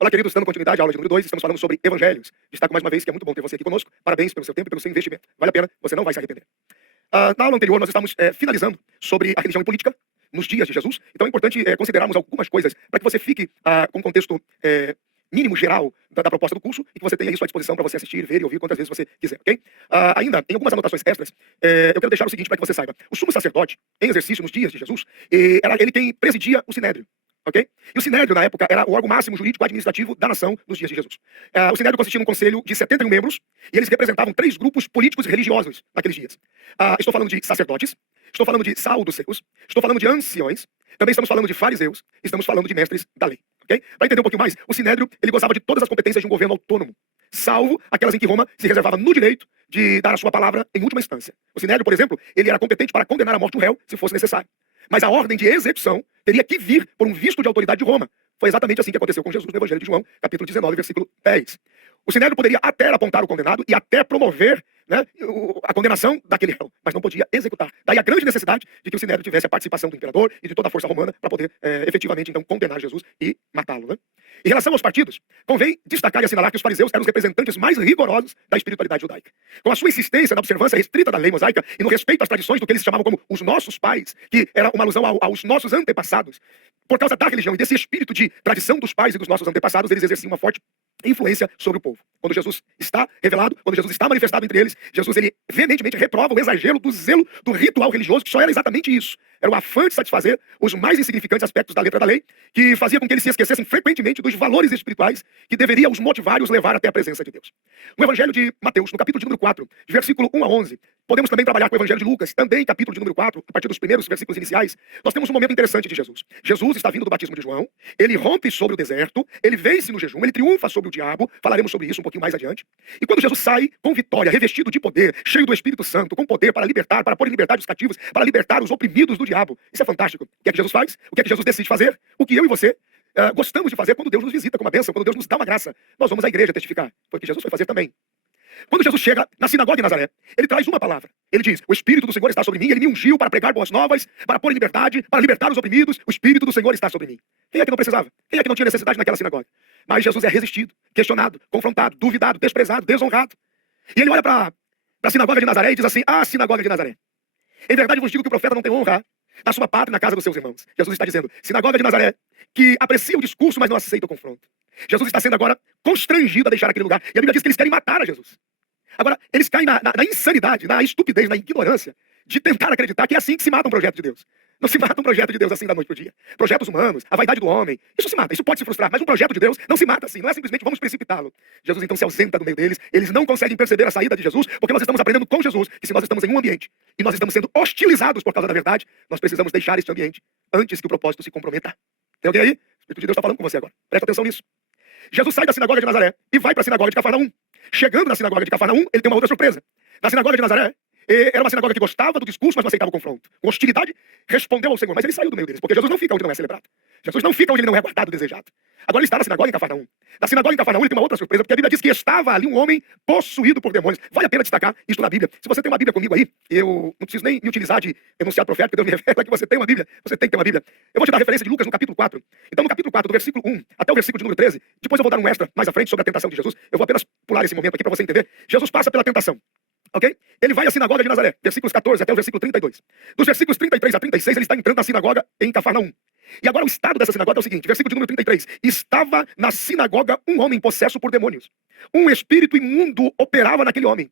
Olá, queridos, dando continuidade à aula de número 2, estamos falando sobre evangelhos. Destaco mais uma vez que é muito bom ter você aqui conosco. Parabéns pelo seu tempo e pelo seu investimento. Vale a pena, você não vai se arrepender. Na aula anterior, nós estamos finalizando sobre a religião e política nos dias de Jesus. Então é importante considerarmos algumas coisas para que você fique com um contexto mínimo, geral, da proposta do curso e que você tenha isso à disposição para você assistir, ver e ouvir quantas vezes você quiser, ok? Ainda, em algumas anotações extras, eu quero deixar o seguinte para que você saiba. O sumo sacerdote, em exercício nos dias de Jesus, era ele quem presidia o sinédrio. Ok? E o sinédrio, na época, era o órgão máximo jurídico-administrativo da nação nos dias de Jesus. O sinédrio consistia num conselho de 71 membros e eles representavam 3 grupos políticos e religiosos naqueles dias. Estou falando de sacerdotes, estou falando de saduceus, estou falando de anciões, também estamos falando de fariseus, estamos falando de mestres da lei. Okay? Para entender um pouquinho mais, o sinédrio ele gozava de todas as competências de um governo autônomo, salvo aquelas em que Roma se reservava no direito de dar a sua palavra em última instância. O sinédrio, por exemplo, ele era competente para condenar à morte um réu, se fosse necessário. Mas a ordem de execução teria que vir por um visto de autoridade de Roma. Foi exatamente assim que aconteceu com Jesus no Evangelho de João, capítulo 19, versículo 10. O sinédrio poderia até apontar o condenado e até promover a condenação daquele réu, mas não podia executar. Daí a grande necessidade de que o sinédrio tivesse a participação do imperador e de toda a força romana para poder efetivamente então condenar Jesus e matá-lo. Né? Em relação aos partidos, convém destacar e assinalar que os fariseus eram os representantes mais rigorosos da espiritualidade judaica. Com a sua insistência na observância restrita da lei mosaica e no respeito às tradições do que eles chamavam como os nossos pais, que era uma alusão aos nossos antepassados, por causa da religião e desse espírito de tradição dos pais e dos nossos antepassados, eles exerciam uma forte influência sobre o povo. Quando Jesus está revelado, quando Jesus está manifestado entre eles, Jesus ele veementemente reprova o exagero do zelo do ritual religioso, que só era exatamente isso. Era o afã de satisfazer os mais insignificantes aspectos da letra da lei, que fazia com que eles se esquecessem frequentemente dos valores espirituais que deveria os motivar e os levar até a presença de Deus. No Evangelho de Mateus, no capítulo de número 4, de versículo 1 a 11, podemos também trabalhar com o Evangelho de Lucas, também capítulo de número 4, a partir dos primeiros versículos iniciais, nós temos um momento interessante de Jesus. Jesus está vindo do batismo de João, ele rompe sobre o deserto, ele vence no jejum, ele triunfa sobre o diabo, falaremos sobre isso um pouquinho mais adiante. E quando Jesus sai com vitória, revestido de poder, cheio do Espírito Santo, com poder para libertar, para pôr em liberdade os cativos, para libertar os oprimidos do diabo. Isso é fantástico. O que é que Jesus faz? O que é que Jesus decide fazer? O que eu e você gostamos de fazer quando Deus nos visita com uma bênção, quando Deus nos dá uma graça. Nós vamos à igreja testificar. Foi o que Jesus foi fazer também. Quando Jesus chega na sinagoga de Nazaré, ele traz uma palavra. Ele diz, o Espírito do Senhor está sobre mim, ele me ungiu para pregar boas novas, para pôr em liberdade, para libertar os oprimidos, o Espírito do Senhor está sobre mim. Quem é que não precisava? Quem é que não tinha necessidade naquela sinagoga? Mas Jesus é resistido, questionado, confrontado, duvidado, desprezado, desonrado. E ele olha para a sinagoga de Nazaré e diz assim, sinagoga de Nazaré. Em verdade vos digo que o profeta não tem honra na sua pátria e na casa dos seus irmãos. Jesus está dizendo, sinagoga de Nazaré, que aprecia o discurso, mas não aceita o confronto. Jesus está sendo agora constrangido a deixar aquele lugar. E a Bíblia diz que eles querem matar a Jesus. Agora, eles caem na insanidade, na estupidez, na ignorância de tentar acreditar que é assim que se mata um projeto de Deus. Não se mata um projeto de Deus assim da noite para o dia. Projetos humanos, a vaidade do homem, isso se mata, isso pode se frustrar, mas um projeto de Deus não se mata assim, não é simplesmente vamos precipitá-lo. Jesus então se ausenta do meio deles, eles não conseguem perceber a saída de Jesus, porque nós estamos aprendendo com Jesus que se nós estamos em um ambiente e nós estamos sendo hostilizados por causa da verdade, nós precisamos deixar este ambiente antes que o propósito se comprometa. Tem alguém aí? O Espírito de Deus está falando com você agora. Presta atenção nisso. Jesus sai da sinagoga de Nazaré e vai para a sinagoga de Cafarnaum. Chegando na sinagoga de Cafarnaum, ele tem uma outra surpresa. Na sinagoga de Nazaré, era uma sinagoga que gostava do discurso, mas não aceitava o confronto. Com hostilidade, respondeu ao Senhor, mas ele saiu do meio deles, porque Jesus não fica onde não é celebrado. Jesus não fica onde ele não é guardado, desejado. Agora ele está na sinagoga em Cafarnaum. Na sinagoga em Cafarnaum ele tem uma outra surpresa, porque a Bíblia diz que estava ali um homem possuído por demônios. Vale a pena destacar isso na Bíblia. Se você tem uma Bíblia comigo aí, eu não preciso nem me utilizar de enunciado profético, Deus me revela que você tem uma Bíblia. Você tem que ter uma Bíblia. Eu vou te dar a referência de Lucas no capítulo 4. Então no capítulo 4, do versículo 1 até o versículo de número 13, depois eu vou dar um extra mais à frente sobre a tentação de Jesus. Eu vou apenas pular esse momento aqui para você entender. Jesus passa pela tentação. Ok? Ele vai à sinagoga de Nazaré, versículos 14 até o versículo 32. Dos versículos 33 a 36, ele está entrando na sinagoga em Cafarnaum. E agora o estado dessa sinagoga é o seguinte, versículo de número 33. Estava na sinagoga um homem possesso por demônios. Um espírito imundo operava naquele homem.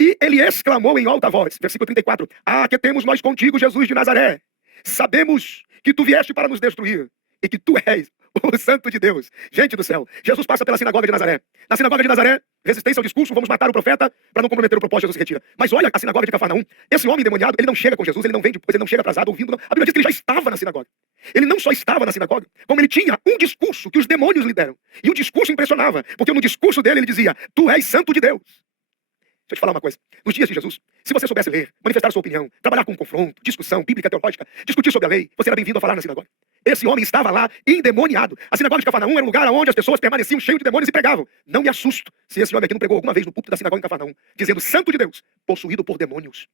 E ele exclamou em alta voz, versículo 34. Que temos nós contigo, Jesus de Nazaré? Sabemos que tu vieste para nos destruir e que tu és o Santo de Deus. Gente do céu, Jesus passa pela sinagoga de Nazaré. Na sinagoga de Nazaré, resistência ao discurso, vamos matar o profeta para não comprometer o propósito, Jesus se retira. Mas olha a sinagoga de Cafarnaum. Esse homem endemoniado, ele não chega com Jesus, ele não vem depois, ele não chega atrasado, ouvindo. Não. A Bíblia diz que ele já estava na sinagoga. Ele não só estava na sinagoga, como ele tinha um discurso que os demônios lhe deram. E o discurso impressionava, porque no discurso dele ele dizia, tu és Santo de Deus. Deixa eu te falar uma coisa. Nos dias de Jesus, se você soubesse ler, manifestar a sua opinião, trabalhar com confronto, discussão bíblica, teológica, discutir sobre a lei, você era bem-vindo a falar na sinagoga. Esse homem estava lá endemoniado. A sinagoga de Cafarnaum era um lugar onde as pessoas permaneciam cheias de demônios e pregavam. Não me assusto se esse homem aqui não pregou alguma vez no púlpito da sinagoga em Cafarnaum, dizendo Santo de Deus, possuído por demônios.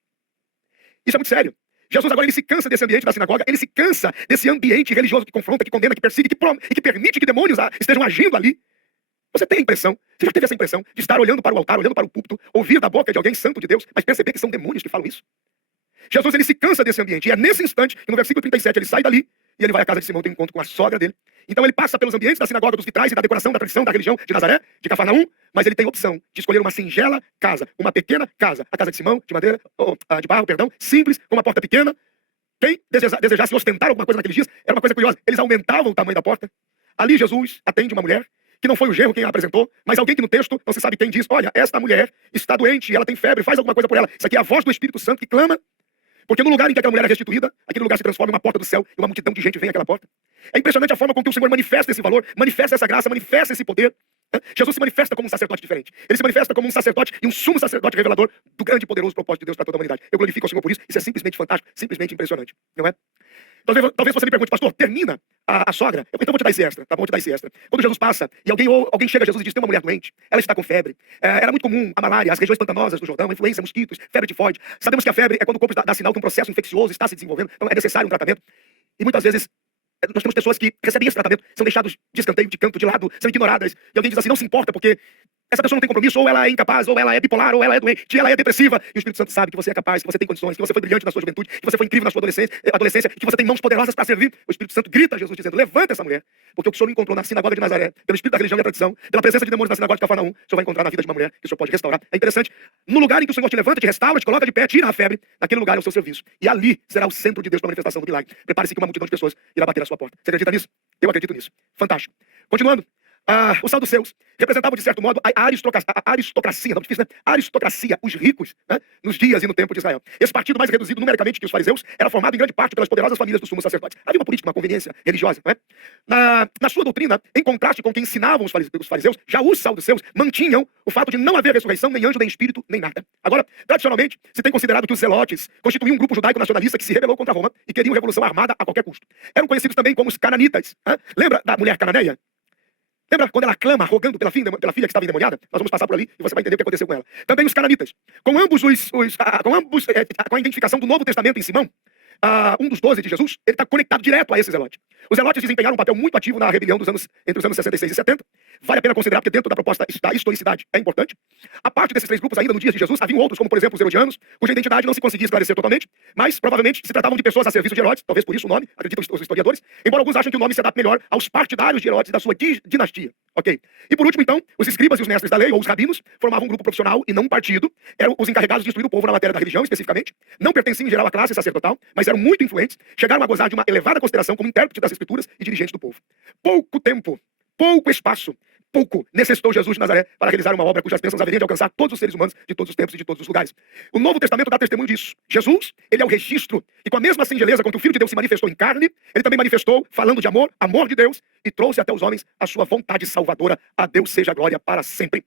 Isso é muito sério. Jesus agora ele se cansa desse ambiente da sinagoga, ele se cansa desse ambiente religioso que confronta, que condena, que persegue, e que permite que demônios estejam agindo ali. Você tem a impressão, você já teve essa impressão de estar olhando para o altar, olhando para o púlpito, ouvir da boca de alguém santo de Deus, mas perceber que são demônios que falam isso? Jesus ele se cansa desse ambiente, e é nesse instante que no versículo 37 ele sai dali e ele vai à casa de Simão, tem um encontro com a sogra dele. Então ele passa pelos ambientes da sinagoga, dos vitrais e da decoração, da tradição, da religião de Nazaré, de Cafarnaum, mas ele tem a opção de escolher uma singela casa, uma pequena casa, a casa de Simão, de madeira, de barro, perdão, simples, com uma porta pequena. Quem desejasse ostentar alguma coisa naqueles dias, era uma coisa curiosa, eles aumentavam o tamanho da porta. Ali Jesus atende uma mulher, que não foi o genro quem a apresentou, mas alguém que no texto, não se sabe quem diz, olha, esta mulher está doente, ela tem febre, faz alguma coisa por ela. Isso aqui é a voz do Espírito Santo que clama, porque no lugar em que aquela mulher é restituída, aquele lugar se transforma em uma porta do céu, e uma multidão de gente vem àquela porta. É impressionante a forma com que o Senhor manifesta esse valor, manifesta essa graça, manifesta esse poder. Jesus se manifesta como um sacerdote diferente. Ele se manifesta como um sacerdote e um sumo sacerdote revelador do grande e poderoso propósito de Deus para toda a humanidade. Eu glorifico ao Senhor por isso. Isso é simplesmente fantástico, simplesmente impressionante, não é? Talvez você me pergunte, pastor, termina a sogra? Então vou te dar esse extra, tá bom? Vou te dar esse extra. Quando Jesus passa e alguém chega a Jesus e diz, tem uma mulher doente, ela está com febre. Era muito comum a malária, as regiões pantanosas do Jordão, a influenza, mosquitos, febre tifoide. Sabemos que a febre é quando o corpo dá sinal que um processo infeccioso está se desenvolvendo, então é necessário um tratamento. E muitas vezes nós temos pessoas que recebem esse tratamento, são deixados de escanteio, de canto, de lado, são ignoradas. E alguém diz assim, não se importa, porque essa pessoa não tem compromisso, ou ela é incapaz, ou ela é bipolar, ou ela é doente, ela é depressiva. E o Espírito Santo sabe que você é capaz, que você tem condições, que você foi brilhante na sua juventude, que você foi incrível na sua adolescência, que você tem mãos poderosas para servir. O Espírito Santo grita a Jesus dizendo, levanta essa mulher, porque o que o Senhor não encontrou na sinagoga de Nazaré, pelo Espírito da religião e da tradição, pela presença de demônios na sinagoga de Cafarnaum, o Senhor vai encontrar na vida de uma mulher que o Senhor pode restaurar. É interessante, no lugar em que o Senhor te levanta, te restaura, te coloca de pé, tira a febre, naquele lugar é o seu serviço. E ali será o centro de Deus para a manifestação do milagre. Prepare-se que uma multidão de pessoas irá bater na sua porta. Você acredita nisso? Eu acredito nisso. Fantástico. Continuando. Os saduceus representavam, de certo modo, a aristocracia, não é difícil, né? A aristocracia, os ricos, né? Nos dias e no tempo de Israel. Esse partido mais reduzido numericamente que os fariseus era formado em grande parte pelas poderosas famílias dos sumos sacerdotes. Havia uma política, uma conveniência religiosa, não é? Na sua doutrina, em contraste com o que ensinavam os fariseus, já os saduceus mantinham o fato de não haver ressurreição, nem anjo, nem espírito, nem nada. Agora, tradicionalmente, se tem considerado que os zelotes constituíam um grupo judaico-nacionalista que se rebelou contra Roma e queriam revolução armada a qualquer custo. Eram conhecidos também como os cananitas. Lembra da mulher cananeia? Lembra quando ela clama, rogando pela filha que estava endemoniada? Nós vamos passar por ali e você vai entender o que aconteceu com ela. Também os cananitas. Com a identificação do Novo Testamento em Simão, um dos 12 de Jesus, ele está conectado direto a esse zelote. Os zelotes desempenharam um papel muito ativo na rebelião entre os anos 66 e 70. Vale a pena considerar, porque dentro da proposta da historicidade é importante. A parte desses três grupos, ainda no dias de Jesus, haviam outros, como por exemplo os herodianos, cuja identidade não se conseguia esclarecer totalmente, mas provavelmente se tratavam de pessoas a serviço de Herodes, talvez por isso o nome, acreditam os historiadores, embora alguns achem que o nome se adapta melhor aos partidários de Herodes da sua dinastia. Ok? E por último, então, os escribas e os mestres da lei, ou os rabinos, formavam um grupo profissional e não um partido, eram os encarregados de instruir o povo na matéria da religião, especificamente, não pertenciam em geral à classe sacerdotal, mas eram muito influentes, chegaram a gozar de uma elevada consideração como intérprete das escrituras e dirigentes do povo. Pouco tempo, pouco espaço, pouco necessitou Jesus de Nazaré para realizar uma obra cujas bênçãos haveriam de alcançar todos os seres humanos de todos os tempos e de todos os lugares. O Novo Testamento dá testemunho disso. Jesus, ele é o registro, e com a mesma singeleza com que o Filho de Deus se manifestou em carne, ele também manifestou, falando de amor, amor de Deus, e trouxe até os homens a sua vontade salvadora. A Deus seja a glória para sempre.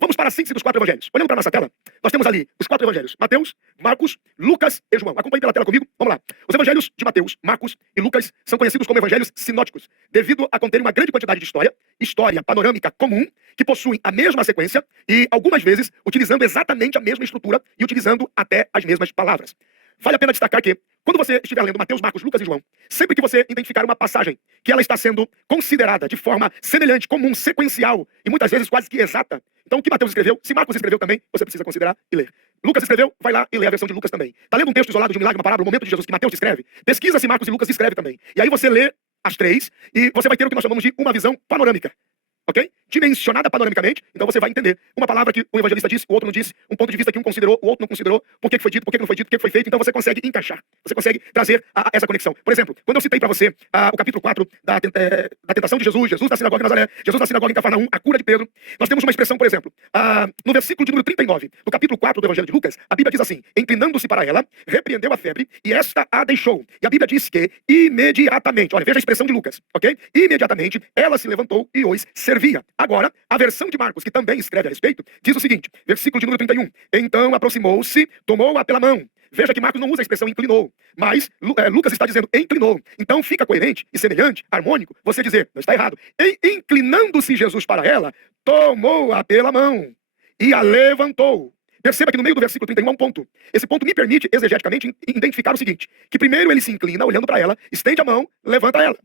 Vamos para a síntese dos 4 evangelhos. Olhando para a nossa tela, nós temos ali os 4 evangelhos: Mateus, Marcos, Lucas e João. Acompanhe pela tela comigo. Vamos lá. Os evangelhos de Mateus, Marcos e Lucas são conhecidos como evangelhos sinóticos, devido a conterem uma grande quantidade de história panorâmica comum, que possuem a mesma sequência e, algumas vezes, utilizando exatamente a mesma estrutura e utilizando até as mesmas palavras. Vale a pena destacar que, quando você estiver lendo Mateus, Marcos, Lucas e João, sempre que você identificar uma passagem que ela está sendo considerada de forma semelhante, comum, sequencial e muitas vezes quase que exata, então o que Mateus escreveu, se Marcos escreveu também, você precisa considerar e ler. Lucas escreveu, vai lá e lê a versão de Lucas também. Está lendo um texto isolado de um milagre, uma parábola, um momento de Jesus que Mateus escreve? Pesquisa se Marcos e Lucas escrevem também. E aí você lê as 3 e você vai ter o que nós chamamos de uma visão panorâmica. Ok? Dimensionada panoramicamente, então você vai entender uma palavra que um evangelista disse, o outro não disse, um ponto de vista que um considerou, o outro não considerou, por que foi dito, por que não foi dito, por que foi feito, então você consegue encaixar, você consegue trazer essa conexão. Por exemplo, quando eu citei para você o capítulo 4 da tentação de Jesus, Jesus na sinagoga de Nazaré, Jesus na sinagoga em Cafarnaum, a cura de Pedro, nós temos uma expressão, por exemplo, no versículo de número 39, do capítulo 4 do evangelho de Lucas, a Bíblia diz assim: inclinando-se para ela, repreendeu a febre e esta a deixou. E a Bíblia diz que imediatamente, olha, veja a expressão de Lucas, ok? Imediatamente ela se levantou e os servia. Agora, a versão de Marcos, que também escreve a respeito, diz o seguinte, versículo de número 31. Então aproximou-se, tomou-a pela mão. Veja que Marcos não usa a expressão inclinou, mas Lucas está dizendo inclinou. Então fica coerente e semelhante, harmônico, você dizer, não está errado. Inclinando-se Jesus para ela, tomou-a pela mão e a levantou. Perceba que no meio do versículo 31 há um ponto. Esse ponto me permite, exegeticamente, identificar o seguinte, que primeiro ele se inclina, olhando para ela, estende a mão, levanta ela.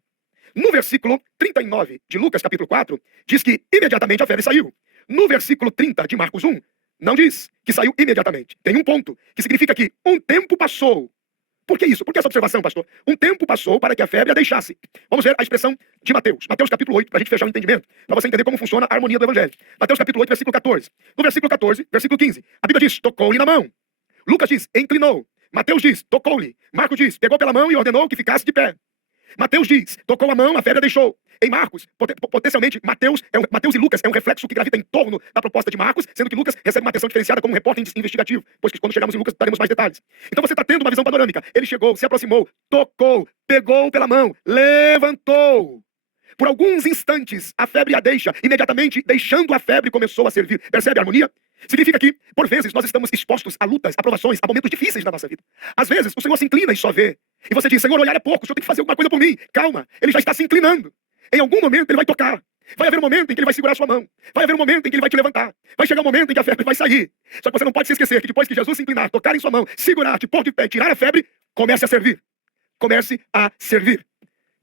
No versículo 39 de Lucas, capítulo 4, diz que imediatamente a febre saiu. No versículo 30 de Marcos 1, não diz que saiu imediatamente. Tem um ponto, que significa que um tempo passou. Por que isso? Por que essa observação, pastor? Um tempo passou para que a febre a deixasse. Vamos ver a expressão de Mateus. Mateus capítulo 8, para a gente fechar o entendimento, para você entender como funciona a harmonia do evangelho. Mateus capítulo 8, versículo 14. No versículo 14, versículo 15, a Bíblia diz, tocou-lhe na mão. Lucas diz, inclinou. Mateus diz, tocou-lhe. Marcos diz, pegou pela mão e ordenou que ficasse de pé. Mateus diz, tocou a mão, a febre a deixou. Em Marcos, potencialmente, Mateus e Lucas é um reflexo que gravita em torno da proposta de Marcos, sendo que Lucas recebe uma atenção diferenciada como um repórter investigativo, pois que quando chegarmos em Lucas daremos mais detalhes. Então você está tendo uma visão panorâmica. Ele chegou, se aproximou, tocou, pegou pela mão, levantou. Por alguns instantes, a febre a deixa. Imediatamente, deixando a febre, começou a servir. Percebe a harmonia? Significa que, por vezes, nós estamos expostos a lutas, a provações, a momentos difíceis da nossa vida. Às vezes, o Senhor se inclina e só vê. E você diz, Senhor, olhar é pouco, o Senhor tem que fazer alguma coisa por mim. Calma, Ele já está se inclinando. Em algum momento, Ele vai tocar. Vai haver um momento em que Ele vai segurar a sua mão. Vai haver um momento em que Ele vai te levantar. Vai chegar um momento em que a febre vai sair. Só que você não pode se esquecer que depois que Jesus se inclinar, tocar em sua mão, segurar, te pôr de pé, tirar a febre, comece a servir. Comece a servir.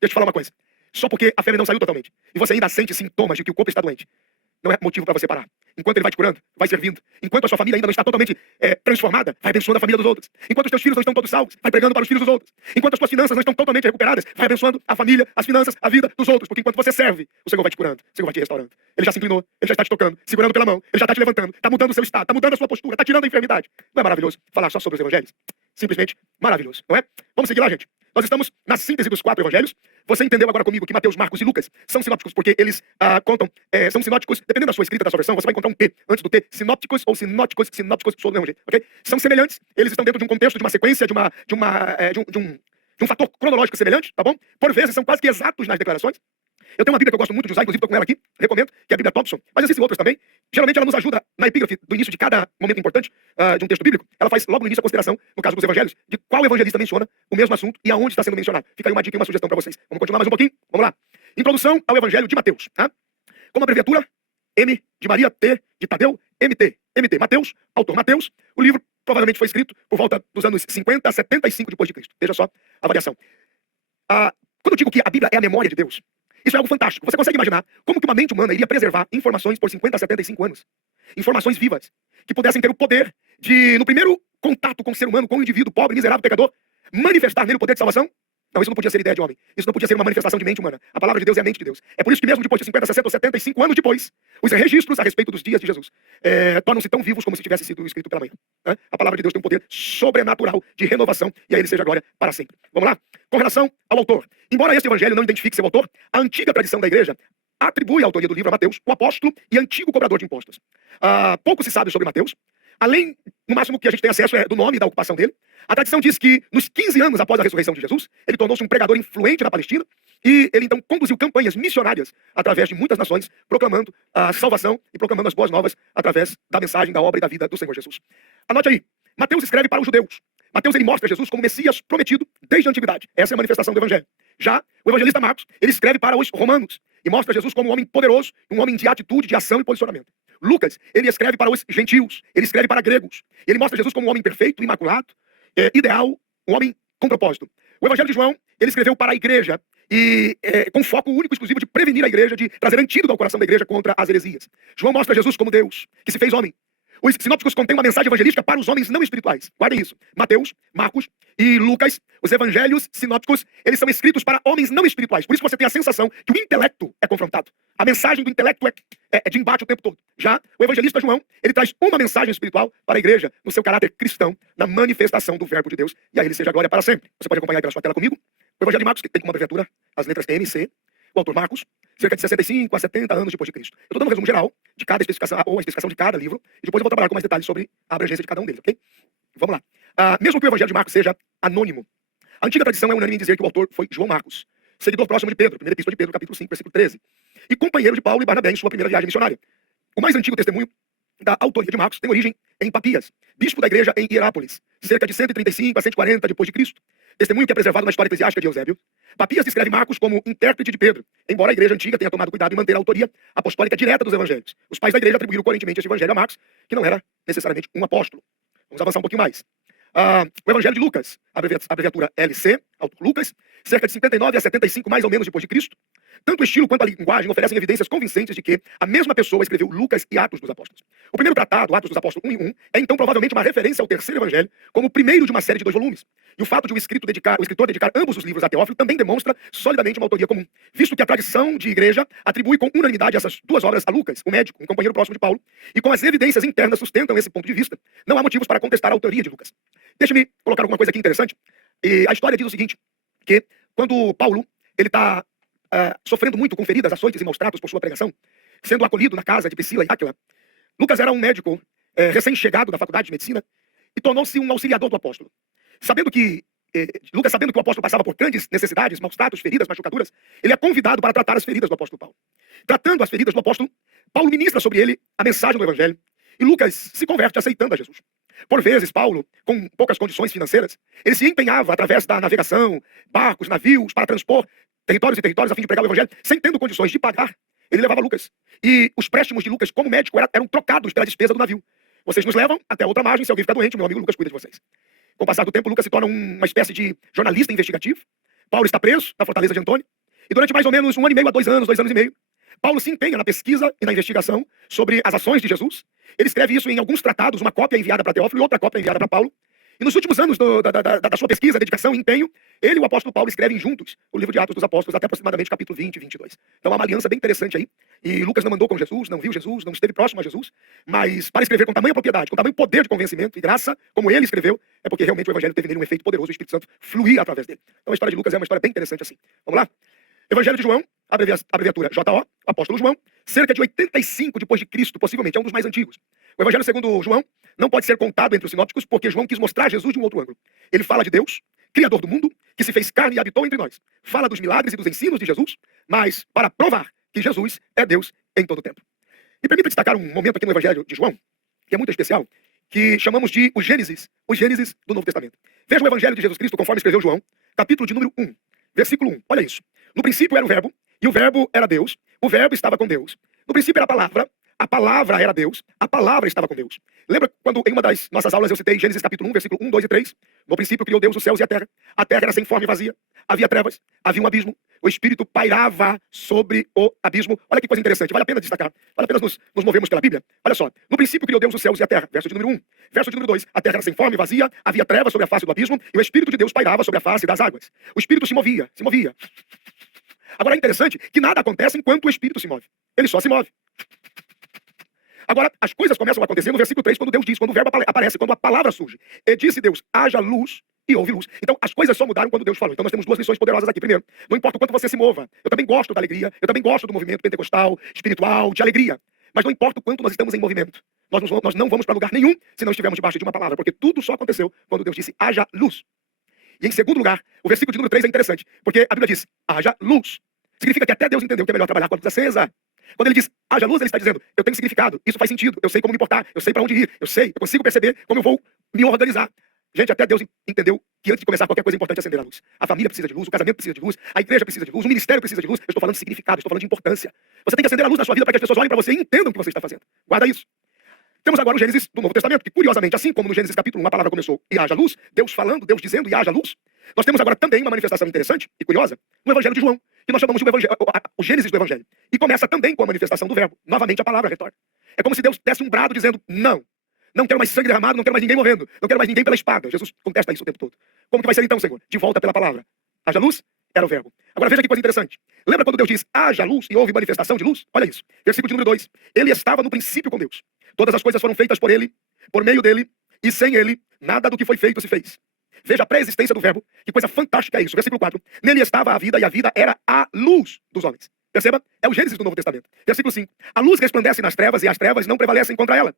Deixa eu te falar uma coisa. Só porque a febre não saiu totalmente, e você ainda sente sintomas de que o corpo está doente, não é motivo para você parar. Enquanto Ele vai te curando, vai servindo. Enquanto a sua família ainda não está totalmente transformada, vai abençoando a família dos outros. Enquanto os teus filhos não estão todos salvos, vai pregando para os filhos dos outros. Enquanto as tuas finanças não estão totalmente recuperadas, vai abençoando a família, as finanças, a vida dos outros. Porque enquanto você serve, o Senhor vai te curando, o Senhor vai te restaurando. Ele já se inclinou, Ele já está te tocando, segurando pela mão, Ele já está te levantando, está mudando o seu estado, está mudando a sua postura, está tirando a enfermidade. Não é maravilhoso falar só sobre os evangelhos? Simplesmente maravilhoso, não é? Vamos seguir lá, gente. Nós estamos na síntese dos 4 evangelhos. Você entendeu agora comigo que Mateus, Marcos e Lucas são sinópticos porque eles são sinóticos, dependendo da sua escrita, da sua versão, você vai encontrar um T antes do T, sinópticos ou sinóticos, sou do mesmo jeito, ok? São semelhantes, eles estão dentro de um contexto, de uma sequência, de um fator cronológico semelhante, tá bom? Por vezes são quase que exatos nas declarações. Eu tenho uma Bíblia que eu gosto muito de usar, inclusive estou com ela aqui, recomendo, que é a Bíblia Thompson, mas existem outras também. Geralmente ela nos ajuda na epígrafe do início de cada momento importante de um texto bíblico. Ela faz logo no início a consideração, no caso dos evangelhos, de qual evangelista menciona o mesmo assunto e aonde está sendo mencionado. Fica aí uma dica e uma sugestão para vocês. Vamos continuar mais um pouquinho? Vamos lá. Introdução ao Evangelho de Mateus. Tá? Como abreviatura, M de Maria, T de Tadeu, MT. Mateus, autor Mateus. O livro provavelmente foi escrito por volta dos anos 50 a 75 depois de Cristo. Veja só a variação. Quando eu digo que a Bíblia é a memória de Deus, isso é algo fantástico. Você consegue imaginar como que uma mente humana iria preservar informações por 50 a 75 anos? Informações vivas, que pudessem ter o poder de, no primeiro contato com o ser humano, com o indivíduo pobre, miserável, pecador, manifestar nele o poder de salvação? Não, isso não podia ser ideia de homem. Isso não podia ser uma manifestação de mente humana. A palavra de Deus é a mente de Deus. É por isso que mesmo depois de 50, 60 ou 75 anos depois, os registros a respeito dos dias de Jesus tornam-se tão vivos como se tivesse sido escrito pela manhã. A palavra de Deus tem um poder sobrenatural de renovação e a Ele seja a glória para sempre. Vamos lá? Com relação ao autor. Embora este evangelho não identifique seu autor, a antiga tradição da igreja atribui a autoria do livro a Mateus, o apóstolo e antigo cobrador de impostos. Pouco se sabe sobre Mateus. Além, no máximo que a gente tem acesso é do nome e da ocupação dele. A tradição diz que nos 15 anos após a ressurreição de Jesus, ele tornou-se um pregador influente na Palestina e ele então conduziu campanhas missionárias através de muitas nações, proclamando a salvação e proclamando as boas novas através da mensagem, da obra e da vida do Senhor Jesus. Anote aí, Mateus escreve para os judeus. Mateus ele mostra Jesus como Messias prometido desde a antiguidade. Essa é a manifestação do evangelho. Já o evangelista Marcos, ele escreve para os romanos e mostra Jesus como um homem poderoso, um homem de atitude, de ação e posicionamento. Lucas, ele escreve para os gentios, ele escreve para gregos. Ele mostra Jesus como um homem perfeito, imaculado, ideal, um homem com propósito. O evangelho de João, ele escreveu para a igreja e com foco único e exclusivo de prevenir a igreja, de trazer antídoto ao coração da igreja contra as heresias. João mostra Jesus como Deus, que se fez homem. Os sinópticos contêm uma mensagem evangelística para os homens não espirituais. Guardem isso. Mateus, Marcos e Lucas, os evangelhos sinópticos, eles são escritos para homens não espirituais. Por isso você tem a sensação que o intelecto é confrontado. A mensagem do intelecto é de embate o tempo todo. Já o evangelista João, ele traz uma mensagem espiritual para a igreja, no seu caráter cristão, na manifestação do verbo de Deus. E a ele seja a glória para sempre. Você pode acompanhar aí pela sua tela comigo. O evangelho de Marcos, que tem como abreviatura as letras MC. O autor Marcos, cerca de 65 a 70 anos depois de Cristo. Eu estou dando um resumo geral de cada especificação, ou a especificação de cada livro, e depois eu vou trabalhar com mais detalhes sobre a abrangência de cada um deles, ok? Vamos lá. Mesmo que o evangelho de Marcos seja anônimo, a antiga tradição é unânime em dizer que o autor foi João Marcos, seguidor próximo de Pedro, primeira epístola de Pedro, capítulo 5, versículo 13, e companheiro de Paulo e Barnabé em sua primeira viagem missionária. O mais antigo testemunho da autoria de Marcos tem origem em Papias, bispo da igreja em Hierápolis, cerca de 135 a 140 depois de Cristo. testemunho que é preservado na história eclesiástica de Eusébio. Papias descreve Marcos como intérprete de Pedro, embora a igreja antiga tenha tomado cuidado em manter a autoria apostólica direta dos evangelhos. Os pais da igreja atribuíram coerentemente esse evangelho a Marcos, que não era necessariamente um apóstolo. Vamos avançar um pouquinho mais. O evangelho de Lucas, abreviatura LC, autor Lucas, cerca de 59 a 75 mais ou menos depois de Cristo. Tanto o estilo quanto a linguagem oferecem evidências convincentes de que a mesma pessoa escreveu Lucas e Atos dos Apóstolos. O primeiro tratado, Atos dos Apóstolos 1 e 1, é então provavelmente uma referência ao terceiro evangelho como o primeiro de uma série de 2 volumes. E o fato de o escritor dedicar ambos os livros a Teófilo também demonstra solidamente uma autoria comum, visto que a tradição de igreja atribui com unanimidade essas 2 obras a Lucas, o médico, um companheiro próximo de Paulo, e com as evidências internas sustentam esse ponto de vista, não há motivos para contestar a autoria de Lucas. Deixe-me colocar alguma coisa aqui interessante. E a história diz o seguinte, que quando Paulo ele está sofrendo muito com feridas, açoites e maus tratos por sua pregação, sendo acolhido na casa de Priscila e Áquila, Lucas era um médico recém-chegado da faculdade de medicina e tornou-se um auxiliador do apóstolo. Lucas, sabendo que o apóstolo passava por grandes necessidades, maus tratos, feridas, machucaduras, ele é convidado para tratar as feridas do apóstolo Paulo. Tratando as feridas do apóstolo, Paulo ministra sobre ele a mensagem do evangelho e Lucas se converte aceitando a Jesus. Por vezes, Paulo, com poucas condições financeiras, ele se empenhava através da navegação, barcos, navios, para transpor territórios e territórios a fim de pregar o evangelho, sem tendo condições de pagar, ele levava Lucas. E os préstimos de Lucas como médico eram trocados pela despesa do navio. Vocês nos levam até a outra margem, se alguém ficar doente, meu amigo Lucas cuida de vocês. Com o passar do tempo, Lucas se torna uma espécie de jornalista investigativo. Paulo está preso na fortaleza de Antônio. E durante mais ou menos 1 ano e meio a 2 anos, 2 anos e meio, Paulo se empenha na pesquisa e na investigação sobre as ações de Jesus. Ele escreve isso em alguns tratados, uma cópia enviada para Teófilo e outra cópia enviada para Paulo. E nos últimos anos da sua pesquisa, dedicação e empenho, ele e o apóstolo Paulo escrevem juntos o livro de Atos dos Apóstolos, até aproximadamente capítulo 20 e 22. Então há uma aliança bem interessante aí. E Lucas não andou com Jesus, não viu Jesus, não esteve próximo a Jesus, mas para escrever com tamanha propriedade, com tamanho poder de convencimento e graça, como ele escreveu, é porque realmente o evangelho teve nele um efeito poderoso, o Espírito Santo fluir através dele. Então a história de Lucas é uma história bem interessante assim. Vamos lá? Evangelho de João, abreviatura JO, apóstolo João, cerca de 85 depois de Cristo, possivelmente, é um dos mais antigos. O evangelho segundo João não pode ser contado entre os sinópticos porque João quis mostrar Jesus de um outro ângulo. Ele fala de Deus, Criador do mundo, que se fez carne e habitou entre nós. Fala dos milagres e dos ensinos de Jesus, mas para provar que Jesus é Deus em todo o tempo. Me permita destacar um momento aqui no evangelho de João, que é muito especial, que chamamos de os Gênesis do Novo Testamento. Veja o evangelho de Jesus Cristo conforme escreveu João, capítulo de número 1, versículo 1. Olha isso. No princípio era o verbo, e o verbo era Deus, o verbo estava com Deus. No princípio era a palavra era Deus, a palavra estava com Deus. Lembra quando em uma das nossas aulas eu citei Gênesis capítulo 1, versículo 1, 2 e 3? No princípio criou Deus os céus e a terra era sem forma e vazia, havia trevas, havia um abismo, o Espírito pairava sobre o abismo. Olha que coisa interessante, vale a pena destacar, vale a pena nos movermos pela Bíblia. Olha só, no princípio criou Deus os céus e a terra, verso de número 1. Verso de número 2, a terra era sem forma e vazia, havia trevas sobre a face do abismo, e o Espírito de Deus pairava sobre a face das águas. O Espírito se movia. Agora é interessante que nada acontece enquanto o Espírito se move. Ele só se move. Agora, as coisas começam a acontecer no versículo 3, quando Deus diz, quando o verbo aparece, quando a palavra surge. E disse Deus, haja luz, e houve luz. Então, as coisas só mudaram quando Deus falou. Então, nós temos 2 lições poderosas aqui. Primeiro, não importa o quanto você se mova. Eu também gosto da alegria, eu também gosto do movimento pentecostal, espiritual, de alegria. Mas não importa o quanto nós estamos em movimento. Nós não vamos para lugar nenhum se não estivermos debaixo de uma palavra, porque tudo só aconteceu quando Deus disse, haja luz. E em segundo lugar, o versículo de número 3 é interessante, porque a Bíblia diz, haja luz. Significa que até Deus entendeu que é melhor trabalhar com a luz acesa. Quando ele diz, haja luz, ele está dizendo, eu tenho significado, isso faz sentido, eu sei como me importar, eu sei para onde ir, eu consigo perceber como eu vou me organizar. Gente, até Deus entendeu que antes de começar qualquer coisa importante é acender a luz. A família precisa de luz, o casamento precisa de luz, a igreja precisa de luz, o ministério precisa de luz. Eu estou falando de significado, estou falando de importância. Você tem que acender a luz na sua vida para que as pessoas olhem para você e entendam o que você está fazendo. Guarda isso. Temos agora o Gênesis do Novo Testamento, que curiosamente, assim como no Gênesis capítulo 1, a palavra começou e haja luz, Deus falando, Deus dizendo e haja luz, nós temos agora também uma manifestação interessante e curiosa no Evangelho de João, que nós chamamos de o Gênesis do Evangelho. E começa também com a manifestação do verbo. Novamente a palavra retorna. É como se Deus desse um brado dizendo, não quero mais sangue derramado, não quero mais ninguém morrendo, não quero mais ninguém pela espada. Jesus contesta isso o tempo todo. Como que vai ser então, Senhor? De volta pela palavra. Haja luz, era o verbo. Agora veja que coisa interessante. Lembra quando Deus diz, haja luz e houve manifestação de luz? Olha isso. Versículo de número 2. Ele estava no princípio com Deus. Todas as coisas foram feitas por ele, por meio dele, e sem ele, nada do que foi feito se fez. Veja a pré-existência do verbo. Que coisa fantástica é isso. Versículo 4. Nele estava a vida, e a vida era a luz dos homens. Perceba? É o Gênesis do Novo Testamento. Versículo 5. A luz resplandece nas trevas, e as trevas não prevalecem contra ela.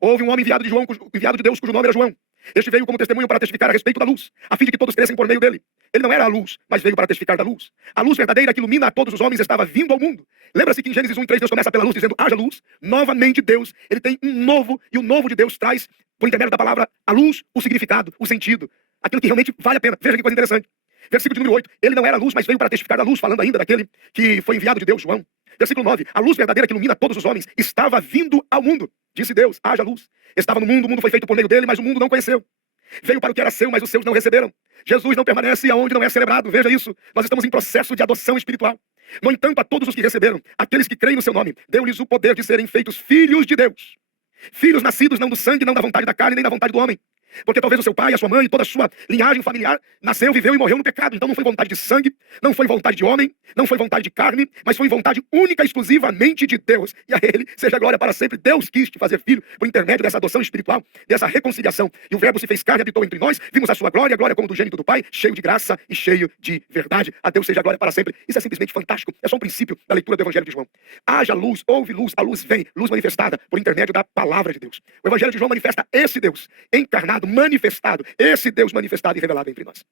Houve um homem enviado de Deus, cujo nome era João. Este veio como testemunho para testificar a respeito da luz, a fim de que todos crescem por meio dele. Ele não era a luz, mas veio para testificar da luz. A luz verdadeira que ilumina a todos os homens estava vindo ao mundo. Lembra-se que em Gênesis 1:3 Deus começa pela luz, dizendo, haja luz. Novamente Deus, ele tem um novo, e o novo de Deus traz, por intermédio da palavra, a luz, o significado, o sentido, aquilo que realmente vale a pena. Veja que coisa interessante. Versículo de número 8. Ele não era luz, mas veio para testificar da luz, falando ainda daquele que foi enviado de Deus, João. Versículo 9. A luz verdadeira que ilumina todos os homens estava vindo ao mundo. Disse Deus, haja luz. Estava no mundo, o mundo foi feito por meio dele, mas o mundo não conheceu. Veio para o que era seu, mas os seus não receberam. Jesus não permanece aonde não é celebrado. Veja isso. Nós estamos em processo de adoção espiritual. No entanto, a todos os que receberam, aqueles que creem no seu nome, deu-lhes o poder de serem feitos filhos de Deus. Filhos nascidos não do sangue, não da vontade da carne, nem da vontade do homem. Porque talvez o seu pai, a sua mãe, toda a sua linhagem familiar nasceu, viveu e morreu no pecado. Então não foi vontade de sangue, não foi vontade de homem, não foi vontade de carne, mas foi vontade única e exclusivamente de Deus. E a Ele seja a glória para sempre. Deus quis te fazer filho por intermédio dessa adoção espiritual, dessa reconciliação. E o verbo se fez carne e habitou entre nós. Vimos a sua glória, a glória como do gênito do Pai, cheio de graça e cheio de verdade. A Deus seja a glória para sempre. Isso é simplesmente fantástico. É só um princípio da leitura do Evangelho de João. Haja luz, houve luz, a luz vem, luz manifestada por intermédio da palavra de Deus. O Evangelho de João manifesta esse Deus encarnado, manifestado. Esse Deus manifestado e revelado entre nós.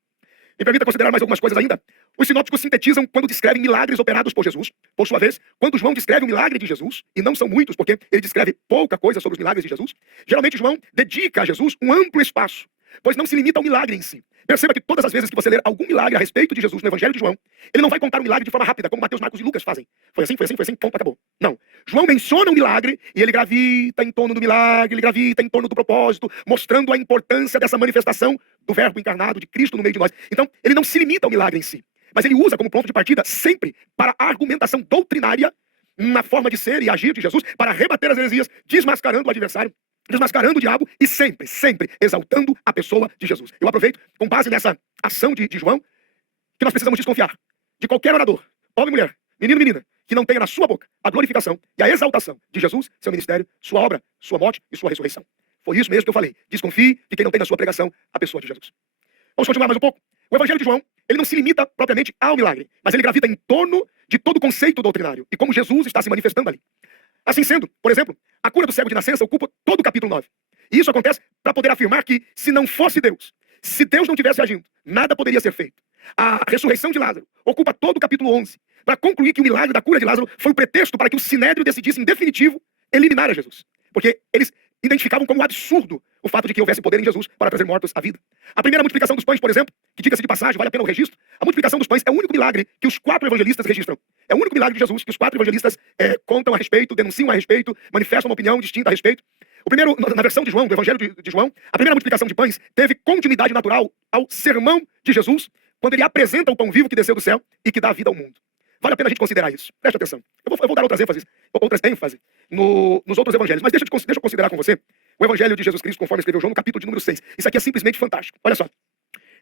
Me permita considerar mais algumas coisas ainda. Os sinópticos sintetizam quando descrevem milagres operados por Jesus. Por sua vez, quando João descreve um milagre de Jesus, e não são muitos, porque ele descreve pouca coisa sobre os milagres de Jesus, geralmente João dedica a Jesus um amplo espaço, pois não se limita ao milagre em si. Perceba que todas as vezes que você ler algum milagre a respeito de Jesus no Evangelho de João, ele não vai contar o milagre de forma rápida, como Mateus, Marcos e Lucas fazem. Foi assim, ponto, acabou. Não. João menciona um milagre e ele gravita em torno do milagre, ele gravita em torno do propósito, mostrando a importância dessa manifestação do verbo encarnado de Cristo no meio de nós. Então, ele não se limita ao milagre em si, mas ele usa como ponto de partida sempre para a argumentação doutrinária na forma de ser e agir de Jesus, para rebater as heresias, desmascarando o adversário, desmascarando o diabo e sempre, sempre exaltando a pessoa de Jesus. Eu aproveito, com base nessa ação de João, que nós precisamos desconfiar de qualquer orador, homem e mulher, menino e menina, que não tenha na sua boca a glorificação e a exaltação de Jesus, seu ministério, sua obra, sua morte e sua ressurreição. Foi isso mesmo que eu falei. Desconfie de quem não tem na sua pregação a pessoa de Jesus. Vamos continuar mais um pouco. O Evangelho de João, ele não se limita propriamente ao milagre, mas ele gravita em torno de todo o conceito doutrinário e como Jesus está se manifestando ali. Assim sendo, por exemplo, a cura do cego de nascença ocupa todo o capítulo 9. E isso acontece para poder afirmar que, se não fosse Deus, se Deus não tivesse agindo, nada poderia ser feito. A ressurreição de Lázaro ocupa todo o capítulo 11, para concluir que o milagre da cura de Lázaro foi o pretexto para que o Sinédrio decidisse, em definitivo, eliminar a Jesus. Porque eles identificavam como absurdo o fato de que houvesse poder em Jesus para trazer mortos à vida. A primeira multiplicação dos pães, por exemplo, que diga-se de passagem, vale a pena o registro, a multiplicação dos pães é o único milagre que os 4 evangelistas registram. É o único milagre de Jesus que os 4 evangelistas contam a respeito, denunciam a respeito, manifestam uma opinião distinta a respeito. O primeiro, na versão de João, do Evangelho de João, a primeira multiplicação de pães teve continuidade natural ao sermão de Jesus, quando ele apresenta o pão vivo que desceu do céu e que dá vida ao mundo. Vale a pena a gente considerar isso. Preste atenção. Eu vou dar outras ênfases nos outros evangelhos, mas deixa eu considerar com você o Evangelho de Jesus Cristo, conforme escreveu João, no capítulo de número 6. Isso aqui é simplesmente fantástico. Olha só.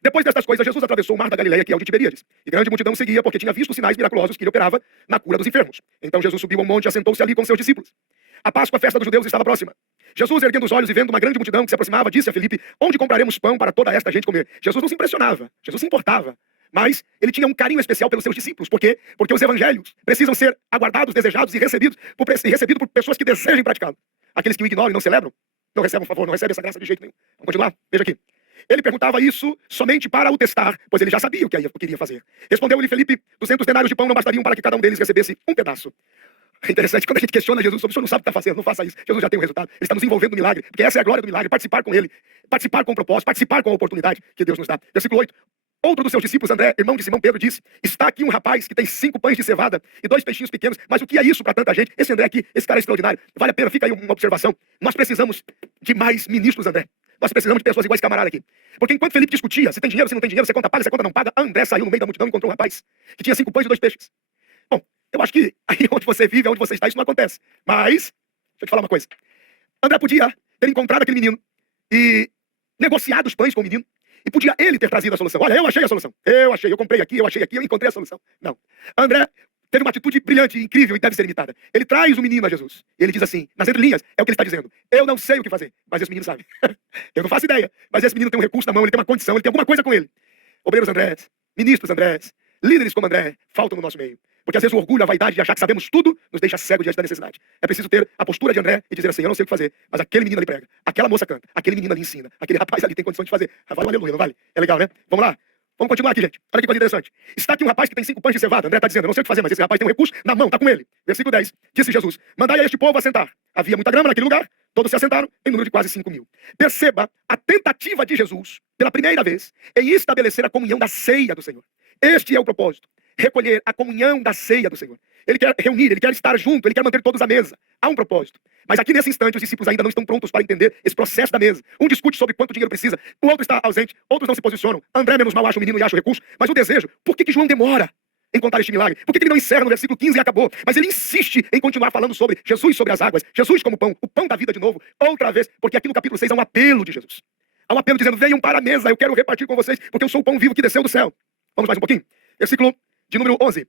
Depois destas coisas, Jesus atravessou o mar da Galileia, que é o de Tiberíades. E grande multidão seguia, porque tinha visto os sinais miraculosos que ele operava na cura dos enfermos. Então Jesus subiu ao monte e assentou-se ali com seus discípulos. A Páscoa, a festa dos judeus, estava próxima. Jesus, erguendo os olhos e vendo uma grande multidão que se aproximava, disse a Filipe: onde compraremos pão para toda esta gente comer? Jesus não se impressionava, Jesus se importava. Mas ele tinha um carinho especial pelos seus discípulos. Por quê? Porque os evangelhos precisam ser aguardados, desejados e recebidos por pessoas que desejem praticá-lo. Aqueles que o ignoram e não celebram, não recebem, por favor, não recebem essa graça de jeito nenhum. Vamos continuar? Veja aqui. Ele perguntava isso somente para o testar, pois ele já sabia o que iria fazer. Respondeu-lhe Felipe: 200 denários de pão não bastariam para que cada um deles recebesse um pedaço. É interessante, quando a gente questiona Jesus sobre o senhor não sabe o que está fazendo, não faça isso. Jesus já tem o resultado. Ele está nos envolvendo no milagre, porque essa é a glória do milagre, participar com ele, participar com o propósito, participar com a oportunidade que Deus nos dá. Versículo 8. Outro dos seus discípulos, André, irmão de Simão Pedro, disse: está aqui um rapaz que tem 5 pães de cevada e 2 peixinhos pequenos, mas o que é isso para tanta gente? Esse André aqui, esse cara é extraordinário. Vale a pena, fica aí uma observação. Nós precisamos de mais ministros, André. Nós precisamos de pessoas iguais camarada aqui. Porque enquanto Felipe discutia se tem dinheiro, se não tem dinheiro, se conta paga, se conta não paga, André saiu no meio da multidão e encontrou um rapaz que tinha 5 pães e 2 peixes. Bom, eu acho que aí onde você vive, onde você está, isso não acontece. Mas, deixa eu te falar uma coisa. André podia ter encontrado aquele menino e negociado os pães com o menino. E podia ele ter trazido a solução. Olha, eu achei a solução. Eu comprei aqui, eu achei aqui, eu encontrei a solução. Não. André teve uma atitude brilhante, incrível e deve ser imitada. Ele traz o menino a Jesus. E ele diz assim, nas entrelinhas, é o que ele está dizendo: eu não sei o que fazer, mas esse menino sabe. Eu não faço ideia, mas esse menino tem um recurso na mão, ele tem uma condição, ele tem alguma coisa com ele. Obreiros Andrés, ministros Andrés, líderes como André, faltam no nosso meio. Porque às vezes o orgulho, a vaidade de achar que sabemos tudo, nos deixa cego diante da necessidade. É preciso ter a postura de André e dizer assim: eu não sei o que fazer, mas aquele menino ali prega, aquela moça canta, aquele menino ali ensina, aquele rapaz ali tem condição de fazer. Vale um aleluia, não vale? É legal, né? Vamos lá? Vamos continuar aqui, gente. Olha que coisa interessante. Está aqui um rapaz que tem 5 pães de cevada. André está dizendo: eu não sei o que fazer, mas esse rapaz tem um recurso na mão, está com ele. Versículo 10. Disse Jesus: mandai a este povo assentar. Havia muita grama naquele lugar, todos se assentaram, em número de quase 5.000. Perceba a tentativa de Jesus pela primeira vez, em estabelecer a comunhão da ceia do Senhor. Este é o propósito. Recolher a comunhão da ceia do Senhor. Ele quer reunir, ele quer estar junto, ele quer manter todos à mesa. Há um propósito. Mas aqui nesse instante os discípulos ainda não estão prontos para entender esse processo da mesa. Um discute sobre quanto dinheiro precisa, o outro está ausente, outros não se posicionam. André menos mal acha o menino e acha o recurso. Mas o desejo, por que João demora em contar este milagre? Por que ele não encerra no versículo 15 e acabou? Mas ele insiste em continuar falando sobre Jesus sobre as águas, Jesus como pão, o pão da vida de novo, outra vez, porque aqui no capítulo 6 há um apelo de Jesus. Há um apelo dizendo, venham para a mesa, eu quero repartir com vocês, porque eu sou o pão vivo que desceu do céu. Vamos mais um pouquinho. Versículo de número 11.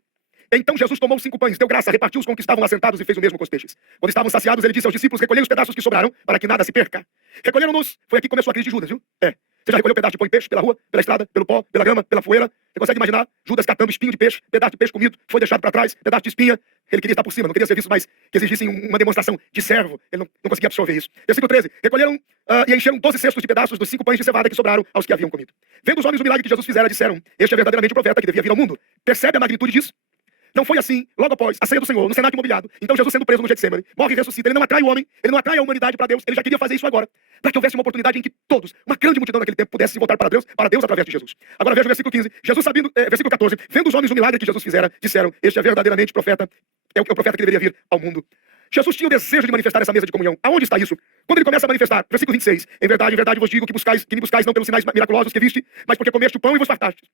Então Jesus tomou 5 pães, deu graça, repartiu os com que estavam assentados e fez o mesmo com os peixes. Quando estavam saciados, ele disse aos discípulos, recolhei os pedaços que sobraram, para que nada se perca. Recolheram-nos, foi aqui que começou a crise de Judas, viu? Você já recolheu pedaço de pão e peixe pela rua, pela estrada, pelo pó, pela grama, pela poeira? Você consegue imaginar Judas catando espinho de peixe, pedaço de peixe comido, foi deixado para trás, pedaço de espinha. Ele queria estar por cima, não queria serviços mais que exigissem uma demonstração de servo. Ele não conseguia absorver isso. Versículo 13. Recolheram e encheram 12 cestos de pedaços dos 5 pães de cevada que sobraram aos que haviam comido. Vendo os homens o milagre que Jesus fizera, disseram, este é verdadeiramente o profeta que devia vir ao mundo. Percebe a magnitude disso? Não foi assim, logo após a ceia do Senhor, no cenáculo imobiliado. Então Jesus sendo preso no Getsemane, morre e ressuscita. Ele não atrai o homem, ele não atrai a humanidade para Deus. Ele já queria fazer isso agora, para que houvesse uma oportunidade em que todos, uma grande multidão naquele tempo, pudesse se voltar para Deus através de Jesus. Agora veja o versículo 15. Jesus sabendo, versículo 14. Vendo os homens o milagre que Jesus fizera, disseram, este é verdadeiramente profeta, é o profeta que deveria vir ao mundo. Jesus tinha o desejo de manifestar essa mesa de comunhão. Aonde está isso? Quando ele começa a manifestar, versículo 26. Em verdade vos digo que me buscais não pelos sinais miraculosos que viste, mas porque comeste o pão e vos fartastes.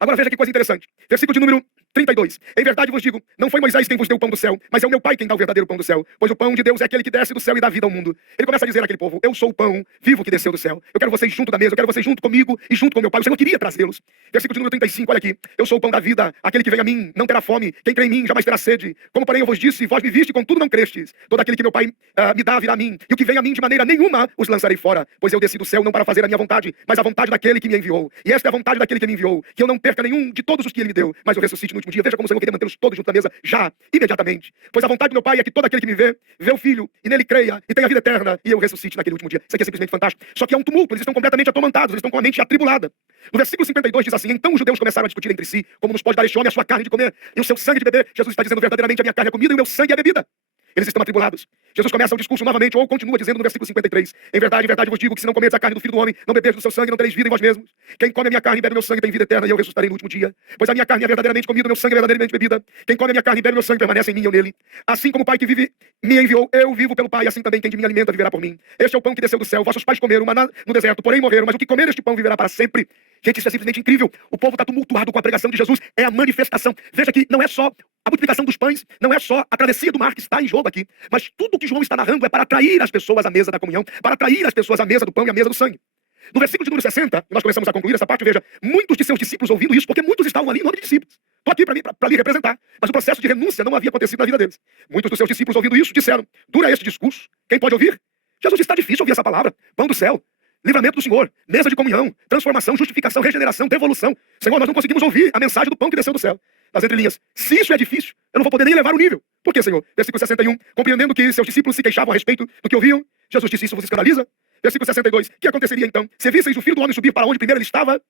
Agora veja que coisa interessante. Versículo de número 32. Em verdade vos digo, não foi Moisés quem vos deu o pão do céu, mas é o meu Pai quem dá o verdadeiro pão do céu. Pois o pão de Deus é aquele que desce do céu e dá vida ao mundo. Ele começa a dizer àquele povo, eu sou o pão vivo que desceu do céu. Eu quero vocês junto da mesa, eu quero vocês junto comigo e junto com o meu Pai. O Senhor queria trazê-los. Versículo de número 35, olha aqui. Eu sou o pão da vida, aquele que vem a mim não terá fome. Quem crê em mim jamais terá sede. Como porém eu vos disse, vós me viste, contudo não crestes. Todo aquele que meu Pai me dá virá a mim. E o que vem a mim de maneira nenhuma os lançarei fora. Pois eu desci do céu não para fazer a minha vontade, mas a vontade daquele que me enviou. E esta é a vontade daquele que me enviou, que eu não perca nenhum de todos os que ele me deu, mas eu ressuscite no último dia. Veja como o Senhor queria mantê-los todos junto da mesa, já, imediatamente. Pois a vontade do meu Pai é que todo aquele que me vê o Filho, e nele creia, e tenha vida eterna, e eu ressuscite naquele último dia. Isso aqui é simplesmente fantástico. Só que é um tumulto, eles estão completamente atomantados, eles estão com a mente atribulada. No versículo 52 diz assim, então os judeus começaram a discutir entre si, como nos pode dar este homem a sua carne de comer, e o seu sangue de beber. Jesus está dizendo verdadeiramente, a minha carne é comida, e o meu sangue é bebida. Eles estão atribulados. Jesus começa o discurso novamente, ou continua dizendo no versículo 53, em verdade vos digo que se não comerdes a carne do Filho do Homem, não bebeis do seu sangue, não tereis vida em vós mesmos. Quem come a minha carne e bebe meu sangue tem vida eterna, e eu ressuscitarei no último dia. Pois a minha carne é verdadeiramente comida, o meu sangue é verdadeiramente bebida. Quem come a minha carne e bebe meu sangue permanece em mim e eu nele. Assim como o Pai que vive me enviou, eu vivo pelo Pai, assim também quem de mim alimenta viverá por mim. Este é o pão que desceu do céu. Vossos pais comeram maná no deserto, porém morreram, mas o que comer este pão viverá para sempre. Gente, isso é simplesmente incrível. O povo está tumultuado com a pregação de Jesus. É a manifestação. Veja que não é só a multiplicação dos pães, não é só a travessia do mar que está em jogo aqui, mas tudo que João está narrando é para atrair as pessoas à mesa da comunhão, para atrair as pessoas à mesa do pão e à mesa do sangue. No versículo de número 60, nós começamos a concluir essa parte, veja, muitos de seus discípulos ouvindo isso, porque muitos estavam ali em nome de discípulos. Estou aqui para lhe representar, mas o processo de renúncia não havia acontecido na vida deles. Muitos dos seus discípulos ouvindo isso disseram, dura este discurso, quem pode ouvir? Jesus, está difícil ouvir essa palavra, pão do céu. Livramento do Senhor, mesa de comunhão, transformação, justificação, regeneração, devolução. Senhor, nós não conseguimos ouvir a mensagem do pão que desceu do céu. Nas entrelinhas, se isso é difícil, eu não vou poder nem levar o nível. Por quê, Senhor? Versículo 61, compreendendo que seus discípulos se queixavam a respeito do que ouviam, Jesus disse, isso vos escandaliza? Versículo 62, o que aconteceria então? Se visseis o Filho do Homem subir para onde primeiro ele estava?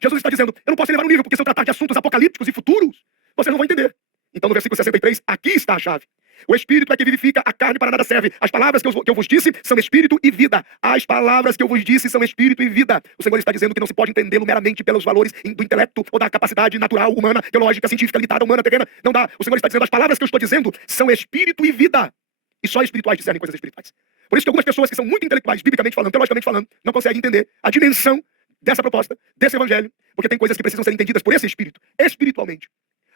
Jesus está dizendo, eu não posso levar o nível, porque se eu tratar de assuntos apocalípticos e futuros, vocês não vão entender. Então no versículo 63, aqui está a chave. O Espírito é que vivifica, a carne para nada serve. As palavras que eu vos disse são Espírito e vida. As palavras que eu vos disse são Espírito e vida. O Senhor está dizendo que não se pode entendê-lo meramente pelos valores do intelecto ou da capacidade natural, humana, teológica, científica, limitada, humana, terrena. Não dá. O Senhor está dizendo, as palavras que eu estou dizendo são Espírito e vida. E só espirituais discernem coisas espirituais. Por isso que algumas pessoas que são muito intelectuais, biblicamente falando, teologicamente falando, não conseguem entender a dimensão dessa proposta, desse evangelho, porque tem coisas que precisam ser entendidas por esse Espírito, espiritualmente.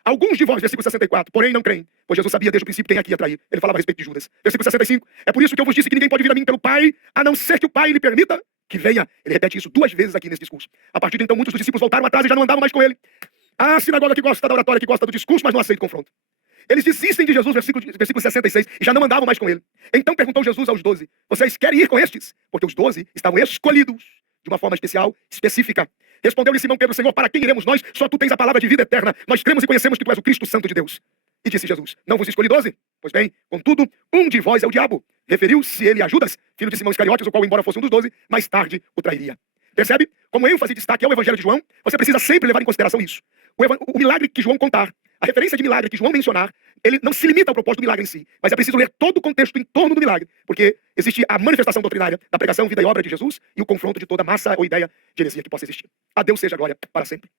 Alguns de vós, versículo 64, porém não creem, pois Jesus sabia desde o princípio quem aqui ia trair. Ele falava a respeito de Judas. Versículo 65, é por isso que eu vos disse que ninguém pode vir a mim pelo Pai, a não ser que o Pai lhe permita que venha. Ele repete isso 2 vezes aqui nesse discurso. A partir de então, muitos dos discípulos voltaram atrás e já não andavam mais com ele. A sinagoga que gosta da oratória, que gosta do discurso, mas não aceita o confronto. Eles desistem de Jesus, versículo 66, e já não andavam mais com ele. Então perguntou Jesus aos 12, vocês querem ir com estes? Porque os 12 estavam escolhidos de uma forma especial, específica. Respondeu-lhe Simão Pedro, Senhor, para quem iremos nós? Só tu tens a palavra de vida eterna. Nós cremos e conhecemos que tu és o Cristo Santo de Deus. E disse Jesus, não vos escolhi 12? Pois bem, contudo, um de vós é o diabo. Referiu-se ele a Judas, filho de Simão Iscariotes, o qual, embora fosse um dos 12, mais tarde o trairia. Percebe? Como ênfase e destaque ao Evangelho de João, você precisa sempre levar em consideração isso. O milagre que João contar A referência de milagre que João mencionar, ele não se limita ao propósito do milagre em si, mas é preciso ler todo o contexto em torno do milagre, porque existe a manifestação doutrinária da pregação, vida e obra de Jesus e o confronto de toda massa ou ideia de heresia que possa existir. A Deus seja a glória para sempre.